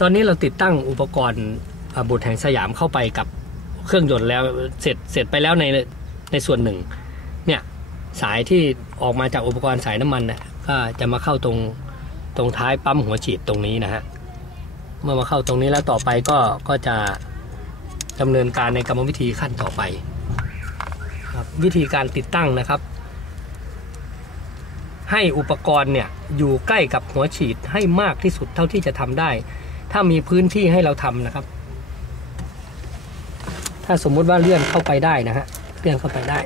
ตอนนี้เราติดตั้งอุปกรณ์บุตรแห่งสยามเข้าไปกับเครื่องยนต์แล้วเสร็จเสร็จไปแล้วในในส่วนหนึ่ง เนี่ยสายที่ออกมาจากอุปกรณ์สายน้ำมันเนี่ยก็จะมาเข้าตรงตรงท้ายปั๊มหัวฉีดตรงนี้นะฮะเมื่อมาเข้าตรงนี้แล้วต่อไปก็ก็จะดำเนินการในกรรมวิธีขั้นต่อไปครับวิธีการติดตั้งนะครับ ให้อุปกรณ์เนี่ยอยู่ใกล้กับหัวฉีดให้มากที่สุดเท่าที่จะทำได้ ถ้ามีพื้นที่ให้เราทำนะครับ ถ้าสมมุติว่าเลื่อนเข้าไปได้นะฮะเลื่อนเข้าไปได้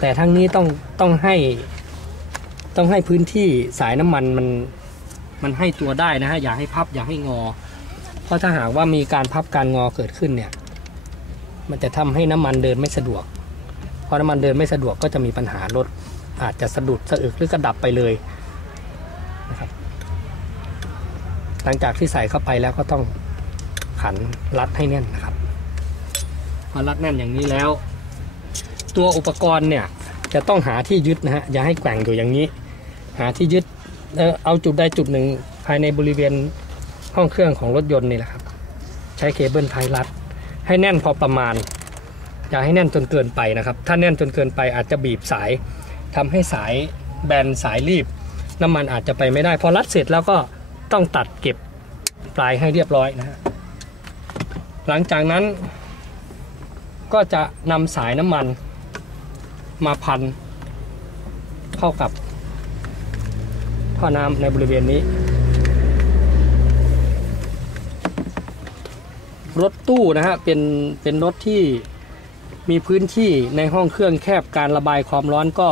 แต่ทั้งนี้ต้องต้องให้ ต้องให้พื้นที่สายน้ำมันมันมันให้ตัวได้นะฮะอย่าให้พับอย่าให้งอ เพราะถ้าหากว่ามีการพับการงอเกิดขึ้นเนี่ย มันจะทำให้น้ำมันเดินไม่สะดวกพอน้ำมันเดินไม่สะดวกก็จะมีปัญหารถอาจจะสะดุดสะอึกหรือกระดับไปเลยนะครับ หลังจากที่ใส่เข้าไปแล้วก็ต้องขันรัดให้แน่นนะครับพอรัดแน่นอย่างนี้แล้ว ตัวอุปกรณ์เนี่ยจะต้องหาที่ยึดนะฮะอย่าให้แกว่งอยู่อย่างนี้ หาที่ยึดเออเอาจุดใดจุดหนึ่งภายในบริเวณห้องเครื่องของรถยนต์นี่แหละครับ ใช้เคเบิลไทยรัด ให้แน่นพอประมาณ อย่าให้แน่นจนเกินไปนะครับ ถ้าแน่นจนเกินไปอาจจะบีบสายทำให้สายแบนสายรีบ น้ำมันอาจจะไปไม่ได้ พอรัดเสร็จแล้วก็ ต้องตัดเก็บปลายให้เรียบร้อยนะฮะหลังจากนั้นก็จะนำสายน้ำมันมาพันเข้ากับท่อน้ำในบริเวณนี้ รถตู้นะฮะเป็นเป็นรถที่มีพื้นที่ในห้องเครื่องแคบการระบายความร้อนก็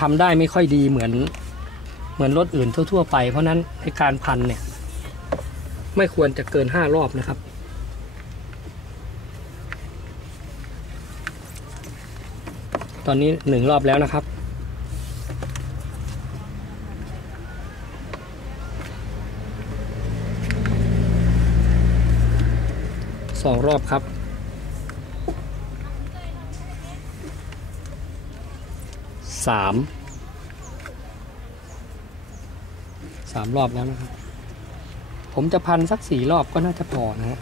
ทำได้ไม่ค่อยดีเหมือน เหมือนรถอื่นทั่ว ๆ ไป เพราะนั้นในการพันเนี่ย ไม่ควรจะเกิน5รอบนะครับ ตอนนี้หนึ่งรอบแล้วนะครับสองรอบครับสาม สามรอบแล้วนะครับ ผมจะพันสักสี่รอบก็น่าจะพอนะฮะ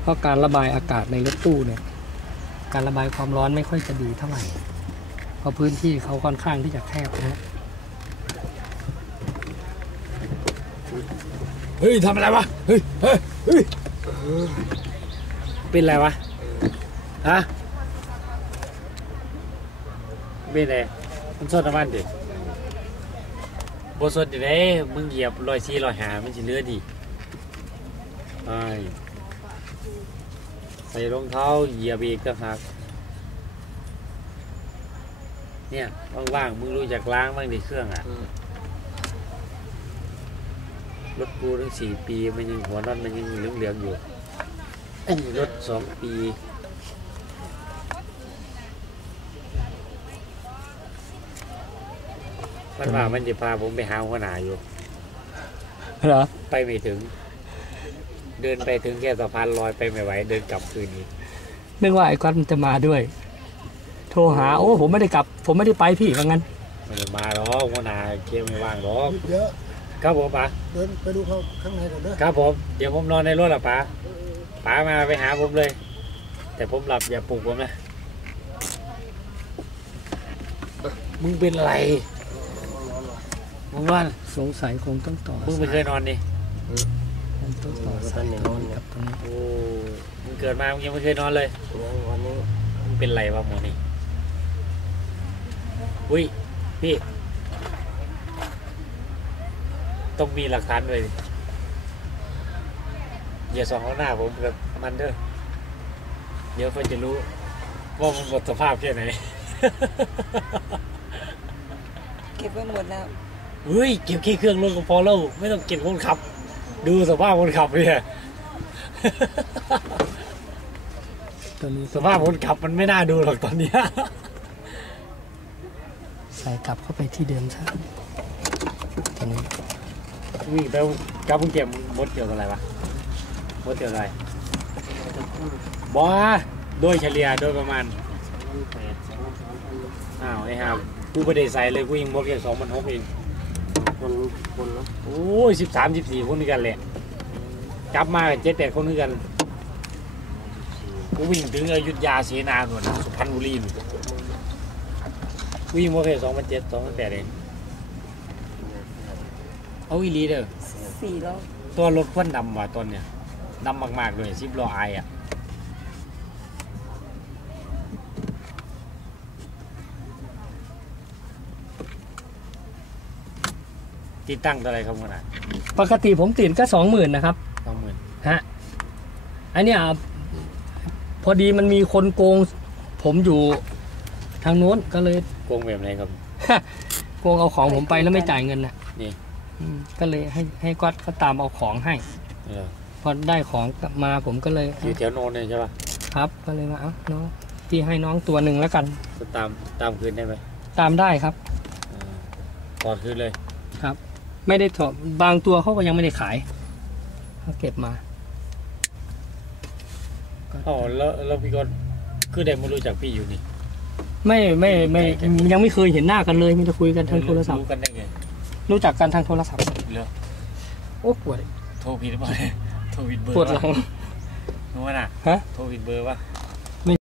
เพราะการระบายอากาศในรถตู้เนี่ย การระบายความร้อนไม่ค่อยจะดีเท่าไหร่ เพราะพื้นที่เขาค่อนข้างที่จะแคบนะฮะเฮ้ยทำอะไรวะ เฮ้ย เฮ้ย เฮ้ย เป็นอะไรวะ ฮะ เป็นไงมันสดน้ำมันดิ บสดอยู่ไหนมึงเหยียบรอยซีรอยหามันจะเลือดีไอ้ใส่รองเท้าเหยียบอีกก็หักเนี่ยว่างๆมึงรู้จักล้างบ้างดิเครื่องอะรถกูตั้งสี่ปีมันยังหัวนอนมันยังเหลืองๆอยู่อันนี้รถสองปี มันว่ามันจะพาผมไปหาหัวหน้าอยู่ เหรอไปไม่ถึง เดินไปถึงแค่สะพานลอยไปไม่ไหว เดินกลับคืนอีกนึกว่าไอ้ก๊อตมันจะมาด้วย โทรหา โอ้ผมไม่ได้กลับ ผมไม่ได้ไปพี่ว่างั้นมันจะมาหรอกหัวหน้าเกียวไม่ว่างหรอกเดี๋ยวครับผมป๋าเดินไปดูเขาข้างในก่อนเด้อครับผมเดี๋ยวผมนอนในรถละป๋าป๋ามาไปหาผมเลย แต่ผมหลับอย่าปลุกผมนะมึงเป็นอะไร มึงนอนสงสัยคงต้องต่อมึงไม่เคยนอนนี่คงต้องต่อสายตรงนี้กับตรงนี้โอ้มึงเกิดมามึงยังไม่เคยนอนเลยวันนี้มึงเป็นไรวะหมอนี่อุ้ยพี่ต้องมีหลักฐานเลยอย่าส่องเข้าหน้าผมกับมันเด้อเดี๋ยวเพื่อนจะรู้ว่ามันหมดสภาพแค่ไหน เก็บไว้หมดแล้ว เฮ้ยเก็บแค่เครื่องรถก็พอแล้วไม่ต้องเก็บคนขับ ดูสภาพคนขับเนี่ยตัวนี้สภาพคนขับมันไม่น่าดูหรอกตอนเนี้ยใส่กลับเข้าไปที่เดิมซะตัวนี้วิ่งไปกับมึงเก็บมดเกี่ยวกับอะไรวะมดเกี่ยวกับอะไรบอโดยเฉลี่ยโดยประมาณอ้าวไอ้ห่ากูไม่ได้ใส่เลยกูยิงมดแค่สองพันหกเอง คนคนละโอ้ยสิบสามสิบสี่คนด้วยกันแหละกลับมาเจ็ดแปดคนคือกันกูวิ่งถึงอยุธยาเสนาหนวดสุพรรณบุรีนู่นวิ่งโมเคสองพันเจ็ดสองพันแปดเองเอาอีหลีเด้อสี่รอบตัวรถควันดำว่ะตอนเนี้ยดำมากๆเลยซิบล้อไออะ ติดตั้งตัวอะไรครับคุณอะปกติผมติดก็สองหมื่นนะครับสองหมื่นฮะอันเนี้ยพอดีมันมีคนโกง ผมอยู่ทางโน้นก็เลยโกงแบบไหนครับโกงเอาของผมไปแล้วไม่จ่ายเงินนะนี่อืมก็เลยให้ให้ก๊อตเขาตามเอาของให้เออพอได้ของกลับมาผมก็เลยอยู่แถวโนนเลยใช่ปะครับ ก็เลยว่าเอ้าน้องพี่ให้น้องตัวหนึ่งแล้วกันจะตามตามคืนได้ไหมตามได้ครับเออถอดคืนเลย ไม่ได้ถอดบางตัวเขาก็ยังไม่ได้ขายเขาเก็บมาอ๋อแล้วแล้วพี่ก็คือได้มารู้จักพี่อยู่นี่ ไม่ไม่ไม่ยังไม่เคยเห็นหน้ากันเลยมีแต่คุยกันทางโทรศัพท์รู้กันได้ไงรู้จักกันทางโทรศัพท์เหรอโอ้ปวดโทรผิดหรือเปล่าเนี่ยโทรผิดเบอร์ปวดหลังรู้ว่าน่ะฮะโทรผิดเบอร์ปะ